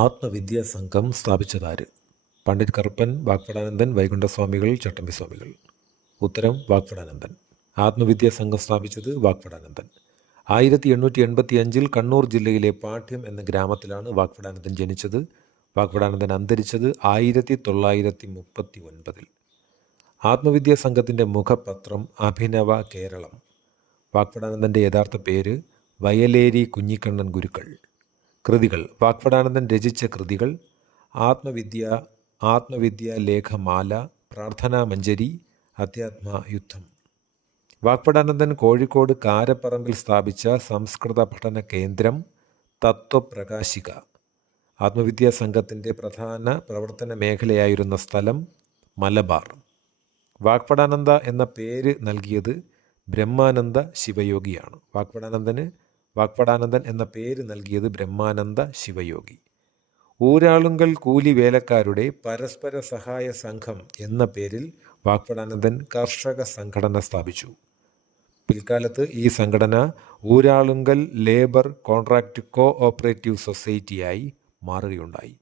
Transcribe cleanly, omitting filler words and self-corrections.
ആത്മവിദ്യാ സംഘം സ്ഥാപിച്ചതാര്? പണ്ഡിറ്റ് കറുപ്പൻ, വാഗ്ഭടാനന്ദൻ, വൈകുണ്ഠസ്വാമികൾ, ചട്ടമ്പിസ്വാമികൾ. ഉത്തരം വാഗ്ഭടാനന്ദൻ. ആത്മവിദ്യാ സംഘം സ്ഥാപിച്ചത് വാഗ്ഭടാനന്ദൻ. 1885 കണ്ണൂർ ജില്ലയിലെ പാട്യം എന്ന ഗ്രാമത്തിലാണ് വാഗ്ഭടാനന്ദൻ ജനിച്ചത്. വാഗ്ഭടാനന്ദൻ അന്തരിച്ചത് 1939. ആത്മവിദ്യാ സംഘത്തിൻ്റെ മുഖപത്രം അഭിനവ കേരളം. വാഗ്ഭടാനന്ദൻ്റെ യഥാർത്ഥ പേര് വയലേരി കുഞ്ഞിക്കണ്ണൻ ഗുരുക്കൾ. കൃതികൾ: വാഗ്ഭടാനന്ദൻ രചിച്ച കൃതികൾ: ആത്മവിദ്യാ ലേഖമാല, പ്രാർത്ഥനാമഞ്ജരി, അധ്യാത്മയുദ്ധം. വാഗ്ഭടാനന്ദൻ കോഴിക്കോട് കാരപ്പറമ്പിൽ സ്ഥാപിച്ച സംസ്കൃത പഠന കേന്ദ്രം തത്വപ്രകാശിക. ആത്മവിദ്യാ സംഘത്തിൻ്റെ പ്രധാന പ്രവർത്തന മേഖലയായിരുന്ന സ്ഥലം മലബാർ. വാഗ്ഭടാനന്ദ എന്ന പേര് നൽകിയത് ബ്രഹ്മാനന്ദ ശിവയോഗിയാണ്. വാഗ്ഭടാനന്ദൻ എന്ന പേര് നൽകിയത് ബ്രഹ്മാനന്ദ ശിവയോഗി. ഊരാളുങ്കൽ കൂലി വേലക്കാരുടെ പരസ്പര സഹായ സംഘം എന്ന പേരിൽ വാഗ്ഭടാനന്ദൻ കർഷക സംഘടന സ്ഥാപിച്ചു. പിൽക്കാലത്ത് ഈ സംഘടന Uralungal labour contract cooperative സൊസൈറ്റിയായി മാറുകയുണ്ടായി.